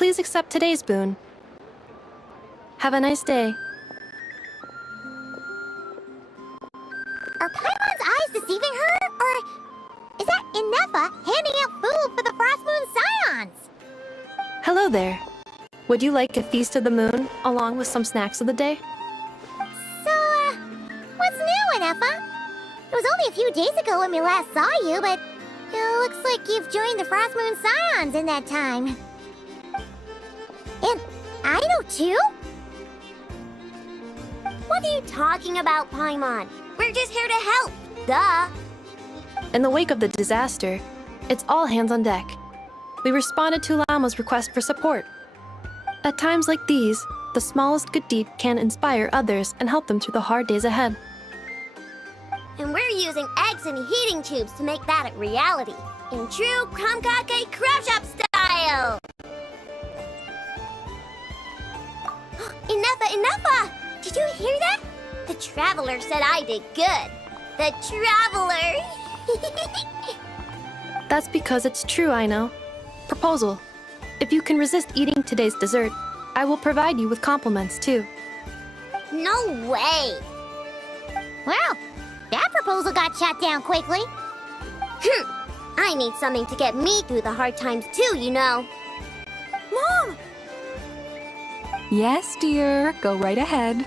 please accept today's boon. Have a nice day. Are Paimon's eyes deceiving her? Or is that Inefa handing out food for the Frost Moon Scions? Hello there. Would you like a feast of the moon, along with some snacks of the day? So, what's new, Inefa? It was only a few days ago when we last saw you, but it looks like you've joined the Frost Moon Scions in that time. And I know too? What are you talking about, Paimon? We're just here to help, duh. In the wake of the disaster, it's all hands on deck. We responded to Llama's request for support. At times like these, the smallest good deed can inspire others and help them through the hard days ahead. And we're using eggs and heating tubes to make that a reality, in true Krumkake Crab Shop style! Enough! Did you hear that? The Traveler said I did good. The Traveler! That's because it's true, I know. Proposal. If you can resist eating today's dessert, I will provide you with compliments, too. No way! Well, that proposal got shot down quickly. I need something to get me through the hard times too, you know. Mom! Yes, dear. Go right ahead.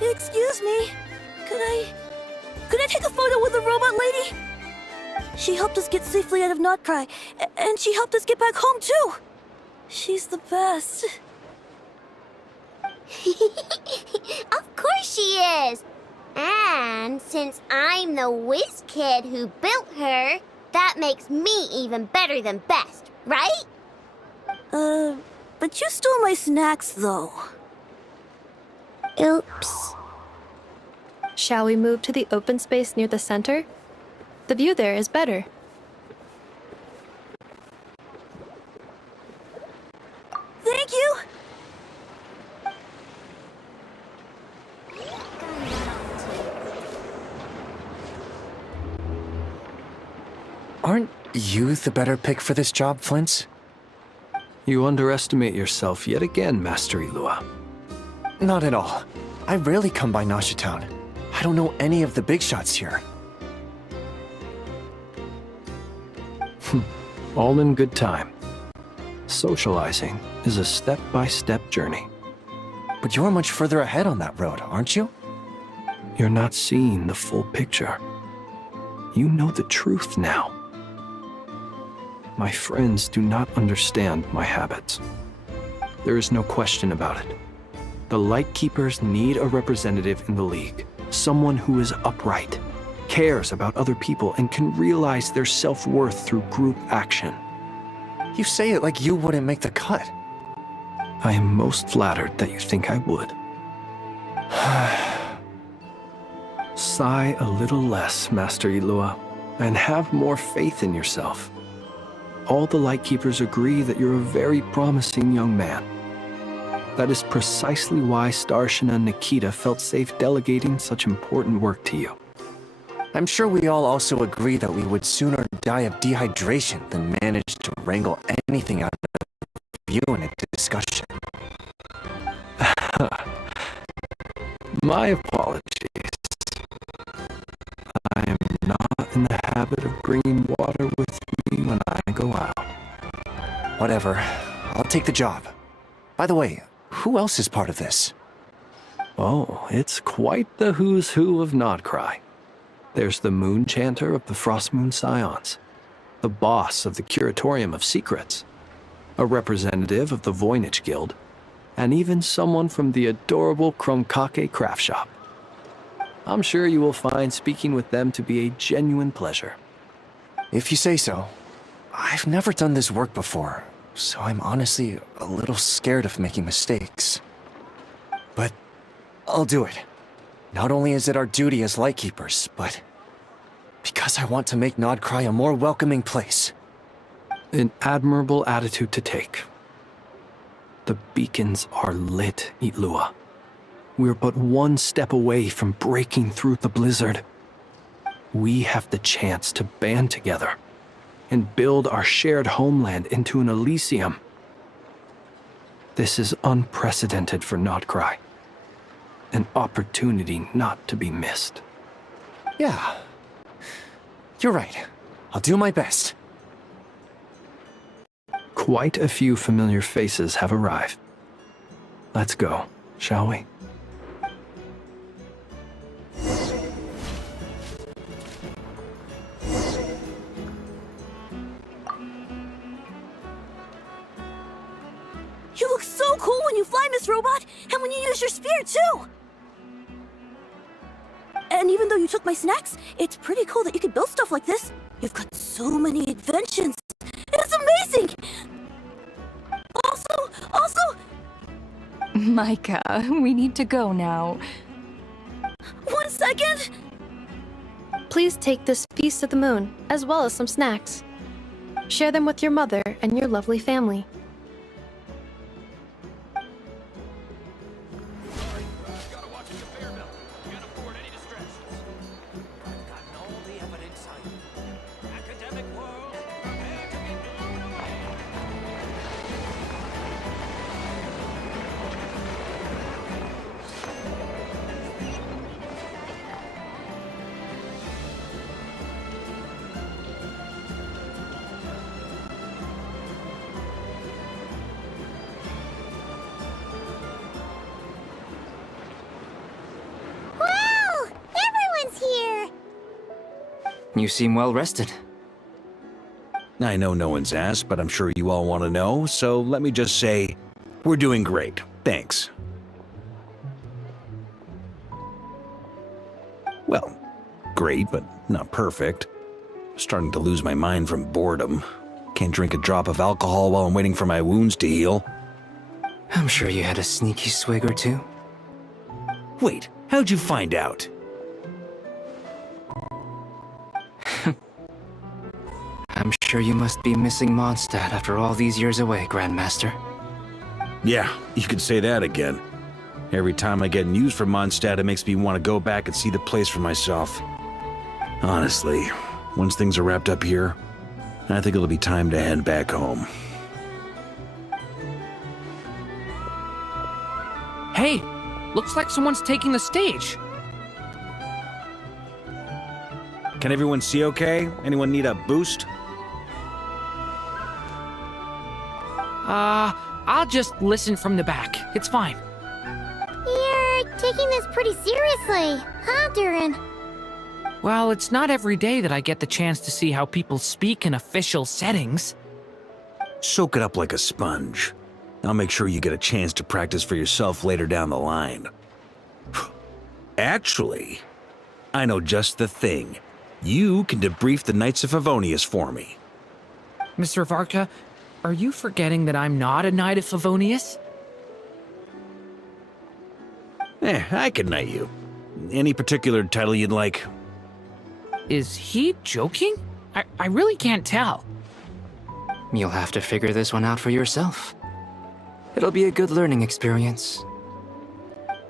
Excuse me. Could I take a photo with the robot lady? She helped us get safely out of Notcry, and she helped us get back home too. She's the best. Of course she is! And since I'm the whiz kid who built her, that makes me even better than best, right? But you stole my snacks though. Oops. Shall we move to the open space near the center? The view there is better. Thank you! Aren't you the better pick for this job, Flint's? You underestimate yourself yet again, Master Ilua. Not at all. I rarely come by Nasha Town. I don't know any of the big shots here. All in good time. Socializing is a step-by-step journey. But you're much further ahead on that road, aren't you? You're not seeing the full picture. You know the truth now. My friends do not understand my habits. There is no question about it. The Lightkeepers need a representative in the League. Someone who is upright, cares about other people, and can realize their self-worth through group action. You say it like you wouldn't make the cut. I am most flattered that you think I would. Sigh a little less, Master Ilua, and have more faith in yourself. All the Lightkeepers agree that you're a very promising young man. That is precisely why Starshina and Nikita felt safe delegating such important work to you. I'm sure we all also agree that we would sooner die of dehydration than manage to wrangle anything out of you in a discussion. My apologies. I am not in the habit of bringing water with me when I go out. Whatever. I'll take the job. By the way, who else is part of this? Oh, it's quite the who's who of Notcry. There's the Moon Chanter of the Frost Moon Scions, the boss of the Curatorium of Secrets, a representative of the Voynich Guild, and even someone from the adorable Krumkake Craft Shop. I'm sure you will find speaking with them to be a genuine pleasure. If you say so. I've never done this work before, so I'm honestly a little scared of making mistakes. But I'll do it. Not only is it our duty as Lightkeepers, but because I want to make Notcry a more welcoming place. An admirable attitude to take. The beacons are lit, Ilua. We're but one step away from breaking through the blizzard. We have the chance to band together. and build our shared homeland into an Elysium. This is unprecedented for Notcry. An opportunity not to be missed. Yeah. You're right. I'll do my best. Quite a few familiar faces have arrived. Let's go, shall we? You look so cool when you fly, Miss Robot, and when you use your spear, too! And even though you took my snacks, it's pretty cool that you can build stuff like this. You've got so many inventions. It's amazing! Also... Micah, we need to go now. 1 second! Please take this piece of the moon, as well as some snacks. Share them with your mother and your lovely family. Wow! Everyone's here! You seem well rested. I know no one's asked, but I'm sure you all want to know, so let me just say, we're doing great. Thanks. Well, great, but not perfect. Starting to lose my mind from boredom. Can't drink a drop of alcohol while I'm waiting for my wounds to heal. I'm sure you had a sneaky swig or two. Wait, how'd you find out? I'm sure you must be missing Mondstadt after all these years away, Grandmaster. Yeah, you could say that again. Every time I get news from Mondstadt, it makes me want to go back and see the place for myself. Honestly, once things are wrapped up here, I think it'll be time to head back home. Hey, looks like someone's taking the stage. Can everyone see okay? Anyone need a boost? I'll just listen from the back. It's fine. You're taking this pretty seriously, huh, Durin? Well, it's not every day that I get the chance to see how people speak in official settings. Soak it up like a sponge. I'll make sure you get a chance to practice for yourself later down the line. Actually, I know just the thing. You can debrief the Knights of Favonius for me. Mr. Varka, are you forgetting that I'm not a Knight of Favonius? I can knight you. Any particular title you'd like? Is he joking? I really can't tell. You'll have to figure this one out for yourself. It'll be a good learning experience.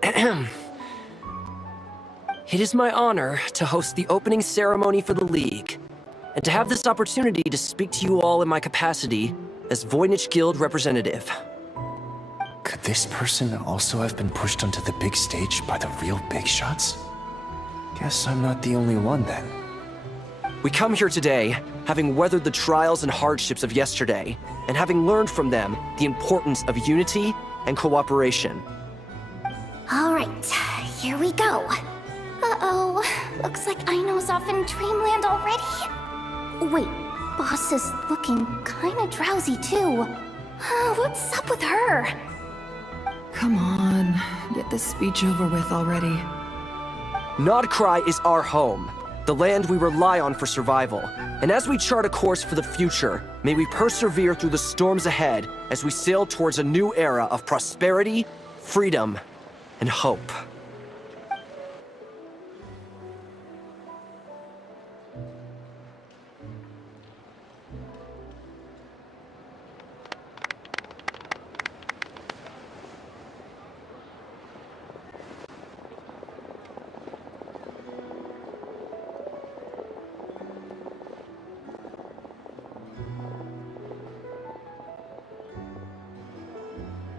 It is my honor to host the opening ceremony for the League, and to have this opportunity to speak to you all in my capacity as Voynich Guild representative. Could this person also have been pushed onto the big stage by the real big shots? Guess I'm not the only one then. We come here today, having weathered the trials and hardships of yesterday, and having learned from them the importance of unity and cooperation. All right, here we go. Uh-oh, looks like Aino's off in Dreamland already. Wait, Boss is looking kinda drowsy too. What's up with her? Come on, get this speech over with already. Nodcry is our home, the land we rely on for survival. And as we chart a course for the future, may we persevere through the storms ahead as we sail towards a new era of prosperity, freedom, and hope.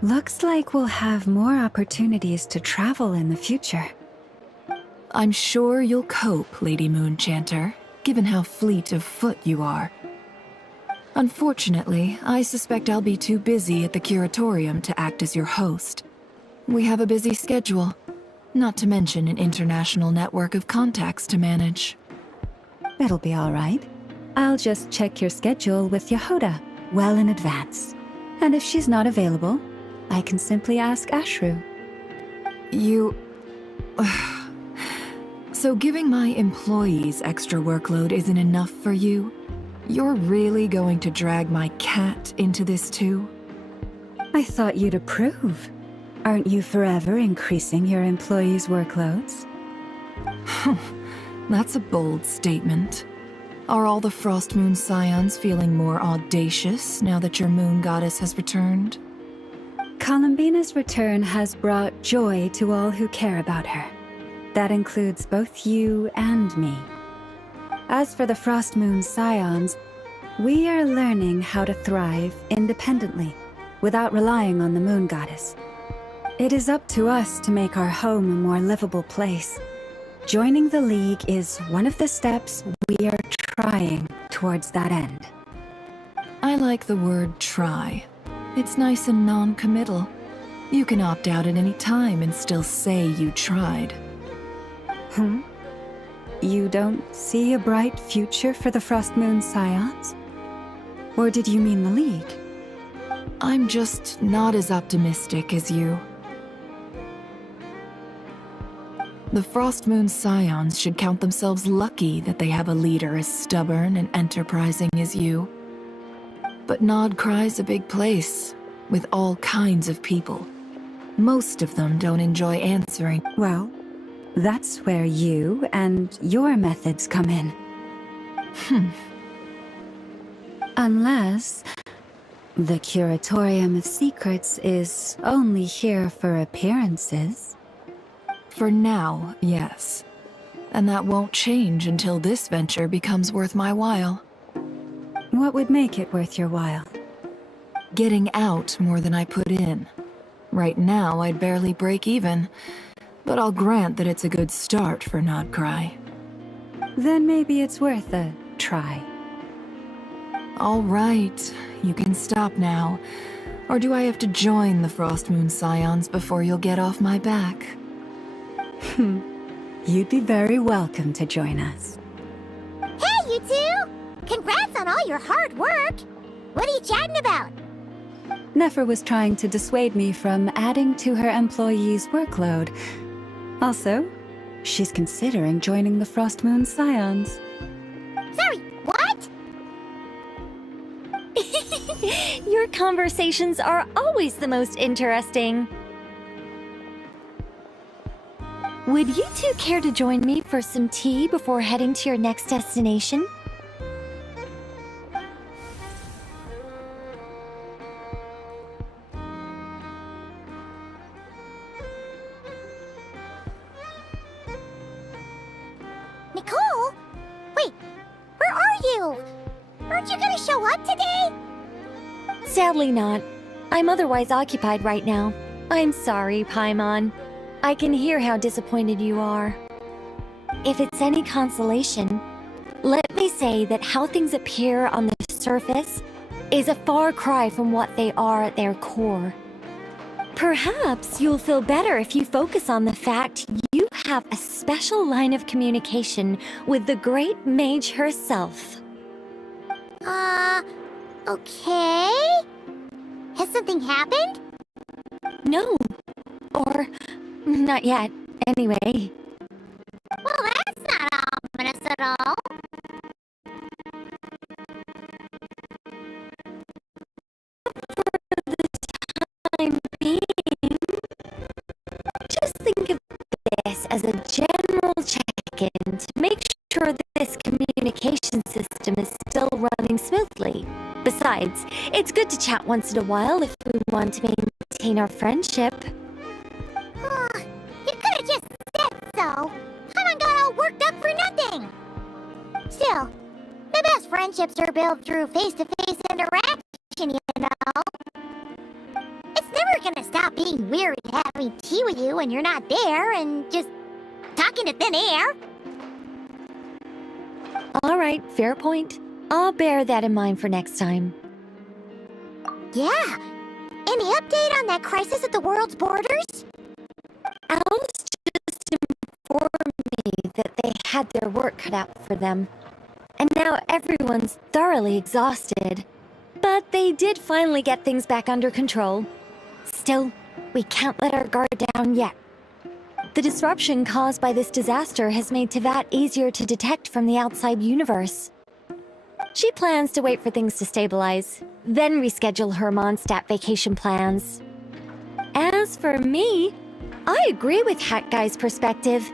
Looks like we'll have more opportunities to travel in the future. I'm sure you'll cope, Lady Moonchanter, given how fleet of foot you are. Unfortunately, I suspect I'll be too busy at the curatorium to act as your host. We have a busy schedule, not to mention an international network of contacts to manage. It'll be all right. I'll just check your schedule with Yehoda well in advance. And if she's not available, I can simply ask Ashru. You... So giving my employees extra workload isn't enough for you? You're really going to drag my cat into this too? I thought you'd approve. Aren't you forever increasing your employees' workloads? That's a bold statement. Are all the Frost Moon Scions feeling more audacious now that your moon goddess has returned? Columbina's return has brought joy to all who care about her. That includes both you and me. As for the Frost Moon Scions, we are learning how to thrive independently, without relying on the moon goddess. It is up to us to make our home a more livable place. Joining the League is one of the steps we are trying towards that end. I like the word try. It's nice and non-committal. You can opt out at any time and still say you tried. You don't see a bright future for the Frost Moon Scions? Or did you mean the League? I'm just not as optimistic as you. The Frost Moon Scions should count themselves lucky that they have a leader as stubborn and enterprising as you. But Nodcry's a big place, with all kinds of people. Most of them don't enjoy answering. Well, that's where you and your methods come in. Unless the Curatorium of Secrets is only here for appearances. For now, yes. And that won't change until this venture becomes worth my while. What would make it worth your while? Getting out more than I put in. Right now, I'd barely break even. But I'll grant that it's a good start for Nodcry. Then maybe it's worth a try. All right, you can stop now. Or do I have to join the Frost Moon Scions before you'll get off my back? You'd be very welcome to join us. Hey, you two! Congrats on all your hard work! What are you chatting about? Nefer was trying to dissuade me from adding to her employees' workload. Also, she's considering joining the Frost Moon Scions. Sorry, what? Your conversations are always the most interesting. Would you two care to join me for some tea before heading to your next destination? Nicole? Wait, where are you? Aren't you gonna show up today? Sadly not. I'm otherwise occupied right now. I'm sorry, Paimon. I can hear how disappointed you are. If it's any consolation, let me say that how things appear on the surface is a far cry from what they are at their core. Perhaps you'll feel better if you focus on the fact you have a special line of communication with the great mage herself. Okay? Has something happened? No. Or... not yet. Anyway. Well, that's not ominous at all. For the time being, just think of this as a general check-in to make sure this communication system is still running smoothly. Besides, it's good to chat once in a while if we want to maintain our friendship. You could have just said so. Haven't got all worked up for nothing. Still, the best friendships are built through face-to-face interaction, you know. It's never not gonna stop being weird having tea with you when you're not there and just talking to thin air. All right, fair point. I'll bear that in mind for next time. Yeah. Any update on that crisis at the world's borders? Alice just informed me that they had their work cut out for them. And now everyone's thoroughly exhausted. But they did finally get things back under control. Still, we can't let our guard down yet. The disruption caused by this disaster has made Tevat easier to detect from the outside universe. She plans to wait for things to stabilize, then reschedule her Mondstadt vacation plans. As for me, I agree with Hat Guy's perspective.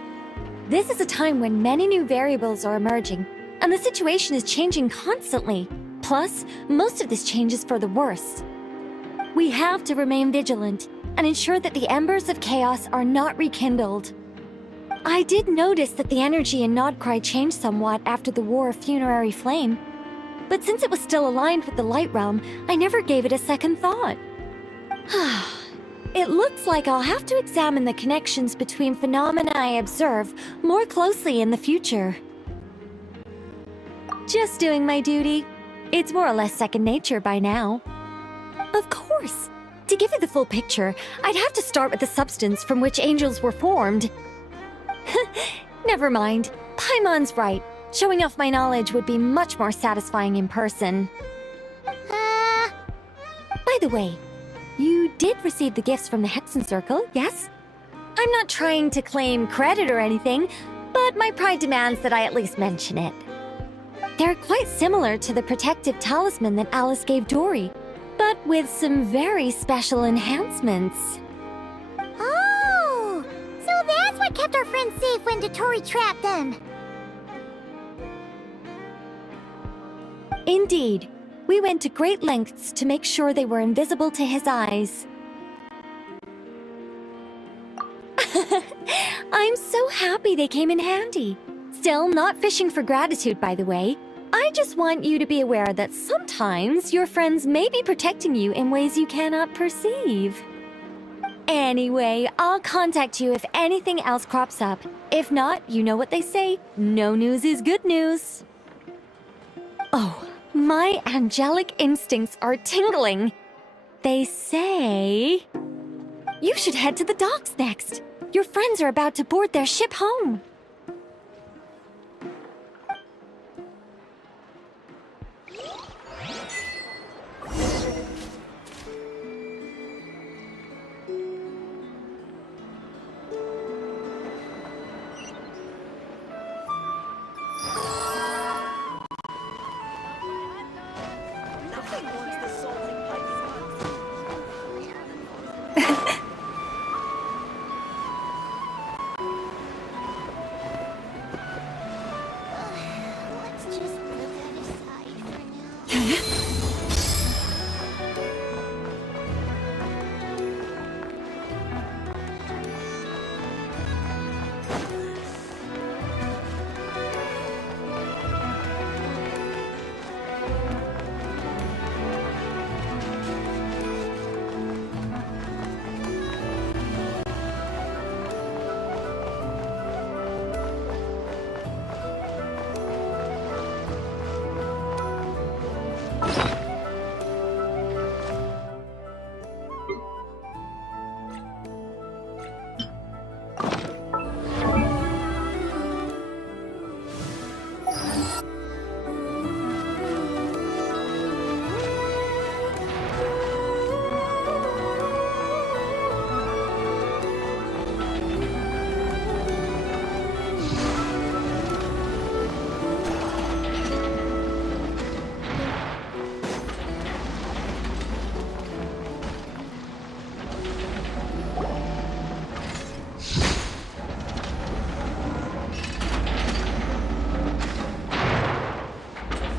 This is a time when many new variables are emerging, and the situation is changing constantly. Plus, most of this change is for the worse. We have to remain vigilant and ensure that the embers of chaos are not rekindled. I did notice that the energy in Nodcry changed somewhat after the War of Funerary Flame, but since it was still aligned with the Light Realm, I never gave it a second thought. It looks like I'll have to examine the connections between phenomena I observe more closely in the future. Just doing my duty. It's more or less second nature by now. Of course. To give you the full picture, I'd have to start with the substance from which angels were formed. Never mind. Paimon's right. Showing off my knowledge would be much more satisfying in person. By the way, you did receive the gifts from the Hexen Circle, yes? I'm not trying to claim credit or anything, but my pride demands that I at least mention it. They're quite similar to the protective talisman that Alice gave Dory, but with some very special enhancements. Oh, so that's what kept our friends safe when Dory trapped them. Indeed. We went to great lengths to make sure they were invisible to his eyes. I'm so happy they came in handy. Still, not fishing for gratitude, by the way. I just want you to be aware that sometimes your friends may be protecting you in ways you cannot perceive. Anyway, I'll contact you if anything else crops up. If not, you know what they say, no news is good news. Oh, my angelic instincts are tingling. They say... You should head to the docks next. Your friends are about to board their ship home.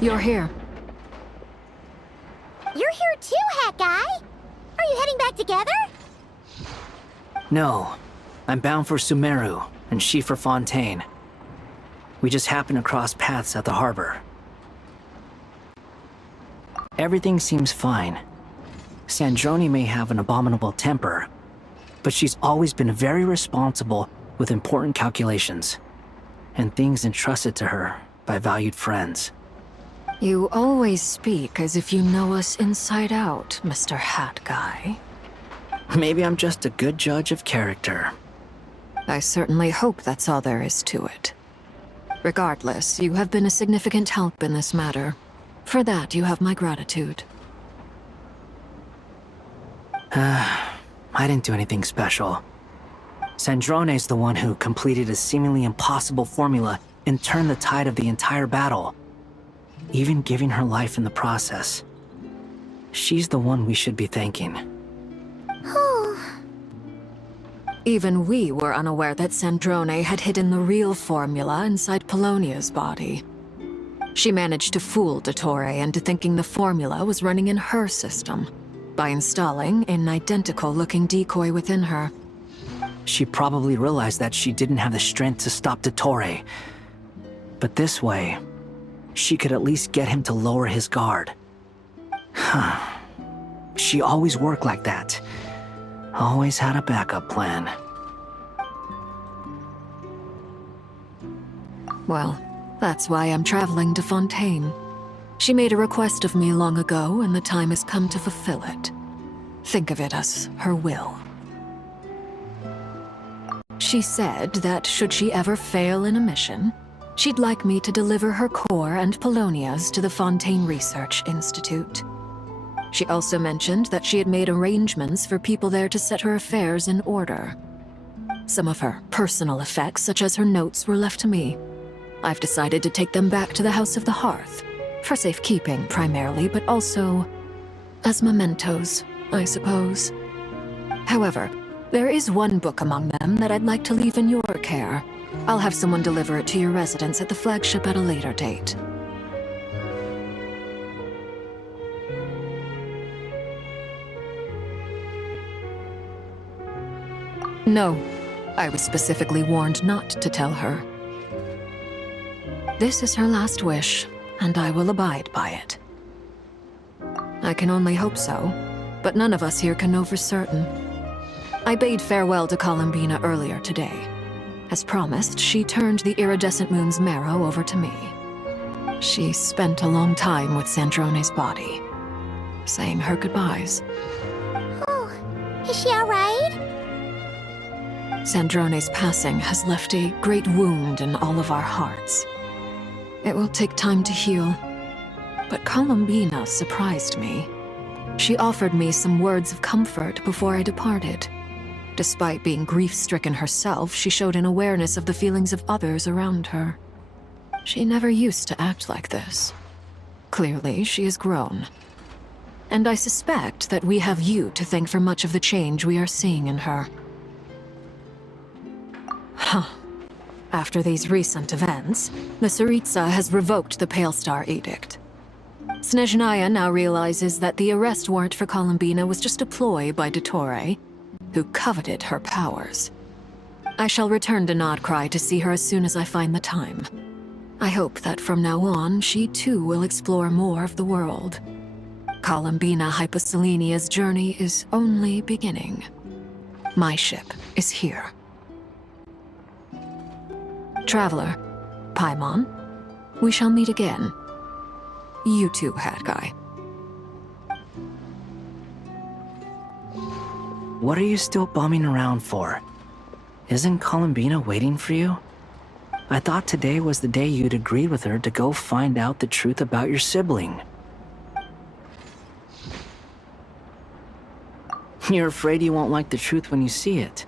You're here. You're here too, Hat Guy. Are you heading back together? No. I'm bound for Sumeru, and she for Fontaine. We just happened to cross paths at the harbor. Everything seems fine. Sandrone may have an abominable temper, but she's always been very responsible with important calculations and things entrusted to her by valued friends. You always speak as if you know us inside out, Mr. Hat Guy. Maybe I'm just a good judge of character. I certainly hope that's all there is to it. Regardless, you have been a significant help in this matter. For that, you have my gratitude. I didn't do anything special. Sandrone's the one who completed a seemingly impossible formula and turned the tide of the entire battle, even giving her life in the process. She's the one we should be thanking. Even we were unaware that Sandrone had hidden the real formula inside Polonia's body. She managed to fool Dottore into thinking the formula was running in her system by installing an identical-looking decoy within her. She probably realized that she didn't have the strength to stop Dottore. But this way, she could at least get him to lower his guard. She always worked like that. Always had a backup plan. Well, that's why I'm traveling to Fontaine. She made a request of me long ago, and the time has come to fulfill it. Think of it as her will. She said that should she ever fail in a mission, she'd like me to deliver her core and Polonia's to the Fontaine Research Institute. She also mentioned that she had made arrangements for people there to set her affairs in order. Some of her personal effects, such as her notes, were left to me. I've decided to take them back to the House of the Hearth, for safekeeping primarily, but also as mementos, I suppose. However, there is one book among them that I'd like to leave in your care. I'll have someone deliver it to your residence at the flagship at a later date. No, I was specifically warned not to tell her. This is her last wish, and I will abide by it. I can only hope so, but none of us here can know for certain. I bade farewell to Columbina earlier today. As promised, she turned the iridescent moon's marrow over to me. She spent a long time with Sandrone's body, saying her goodbyes. Oh, is she all right? Sandrone's passing has left a great wound in all of our hearts. It will take time to heal, but Columbina surprised me. She offered me some words of comfort before I departed. Despite being grief-stricken herself, she showed an awareness of the feelings of others around her. She never used to act like this. Clearly, she has grown. And I suspect that we have you to thank for much of the change we are seeing in her. After these recent events, the Tsaritsa has revoked the Pale Star Edict. Snezhnaya now realizes that the arrest warrant for Columbina was just a ploy by Dottore, who coveted her powers. I shall return to Nodcry to see her as soon as I find the time. I hope that from now on, she too will explore more of the world. Columbina Hyposelenia's journey is only beginning. My ship is here. Traveler, Paimon, we shall meet again. You too, Hat Guy. What are you still bumming around for? Isn't Columbina waiting for you? I thought today was the day you'd agreed with her to go find out the truth about your sibling. You're afraid you won't like the truth when you see it.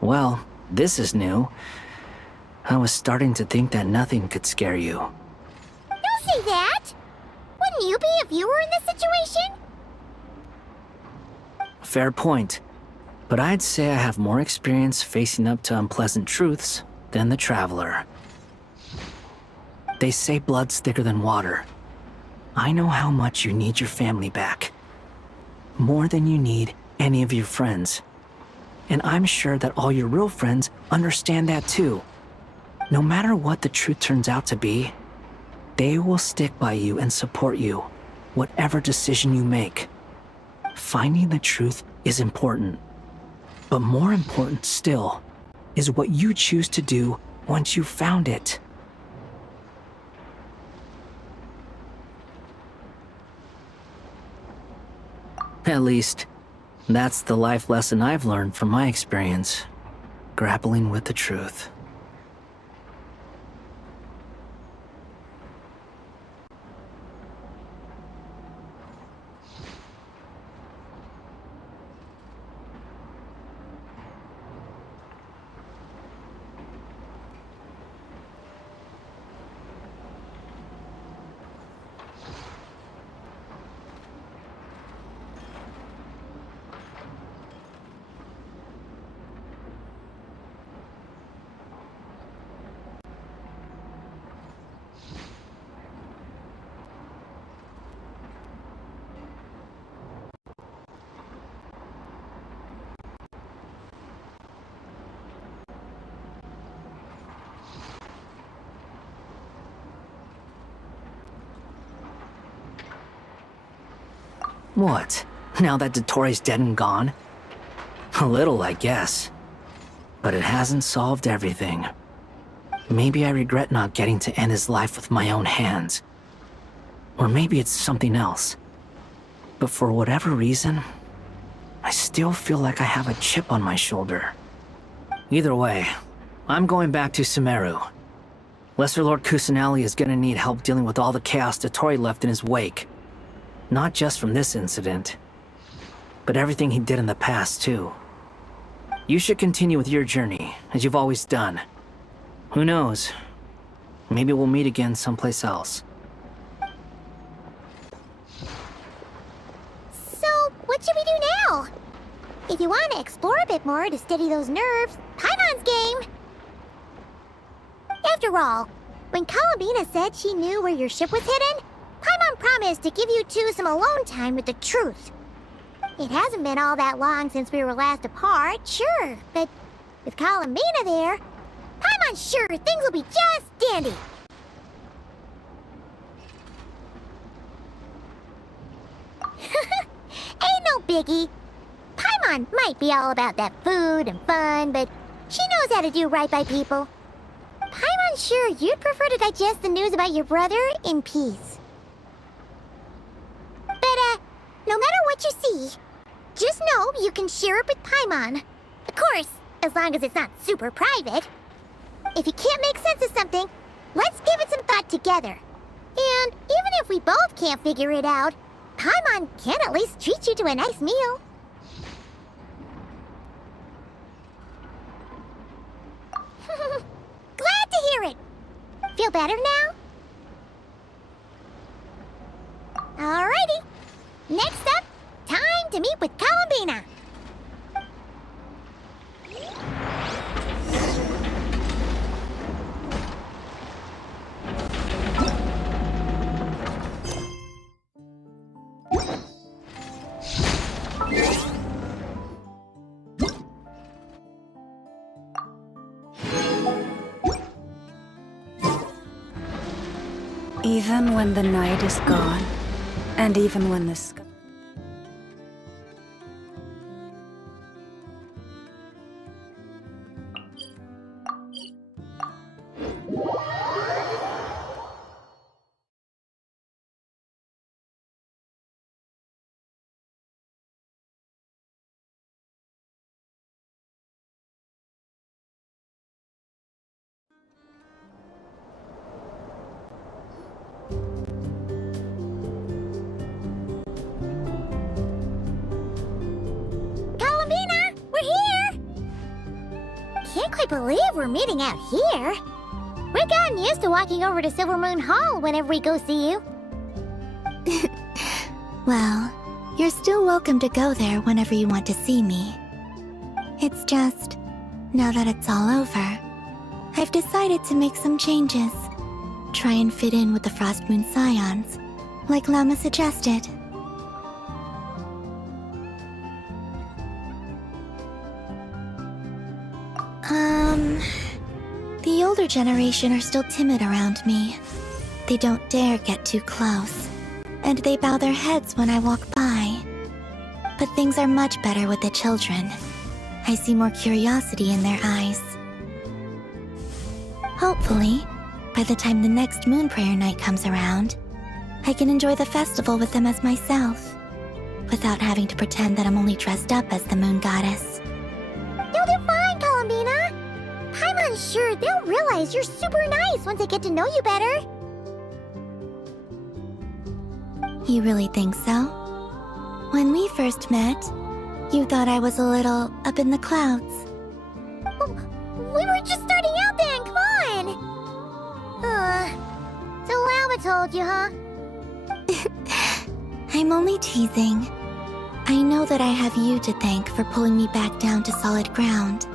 Well, this is new. I was starting to think that nothing could scare you. Don't say that! Wouldn't you be if you were in this situation? Fair point. But I'd say I have more experience facing up to unpleasant truths than the Traveler. They say blood's thicker than water. I know how much you need your family back. More than you need any of your friends. And I'm sure that all your real friends understand that too. No matter what the truth turns out to be, they will stick by you and support you, whatever decision you make. Finding the truth is important. But more important still is what you choose to do once you've found it. At least, that's the life lesson I've learned from my experience, grappling with the truth. What? Now that Dottoro's dead and gone? A little, I guess. But it hasn't solved everything. Maybe I regret not getting to end his life with my own hands. Or maybe it's something else. But for whatever reason, I still feel like I have a chip on my shoulder. Either way, I'm going back to Sumeru. Lesser Lord Kusanali is gonna need help dealing with all the chaos Dottori left in his wake. Not just from this incident, but everything he did in the past, too. You should continue with your journey, as you've always done. Who knows? Maybe we'll meet again someplace else. So, what should we do now? If you want to explore a bit more to steady those nerves, Paimon's game! After all, when Columbina said she knew where your ship was hidden, Paimon promised to give you two some alone time with the truth. It hasn't been all that long since we were last apart, sure, but with Columbina there, Paimon's sure things will be just dandy. Ain't no biggie. Paimon might be all about that food and fun, but she knows how to do right by people. Paimon's sure you'd prefer to digest the news about your brother in peace. But, no matter what you see, just know you can share it with Paimon. Of course, as long as it's not super private. If you can't make sense of something, let's give it some thought together. And even if we both can't figure it out, Paimon can at least treat you to a nice meal. Glad to hear it. Feel better now? Alrighty. Next up, time to meet with Columbina. Even when the night is gone, and even when the sky... Can't quite believe we're meeting out here. We've gotten used to walking over to Silver Moon Hall whenever we go see you. Well, you're still welcome to go there whenever you want to see me. It's just, now that it's all over, I've decided to make some changes. Try and fit in with the Frost Moon Scions, like Lama suggested. The older generation are still timid around me. They don't dare get too close. and they bow their heads when I walk by. But things are much better with the children. I see more curiosity in their eyes. Hopefully, by the time the next moon prayer night comes around, I can enjoy the festival with them as myself, without having to pretend that I'm only dressed up as the moon goddess. You'll do fine, Columbina. Paimon's sure they'll realize you're super nice once they get to know you better. You really think so? When we first met, you thought I was a little up in the clouds. We were just starting out then, come on! So Llama told you, huh? I'm only teasing. I know that I have you to thank for pulling me back down to solid ground.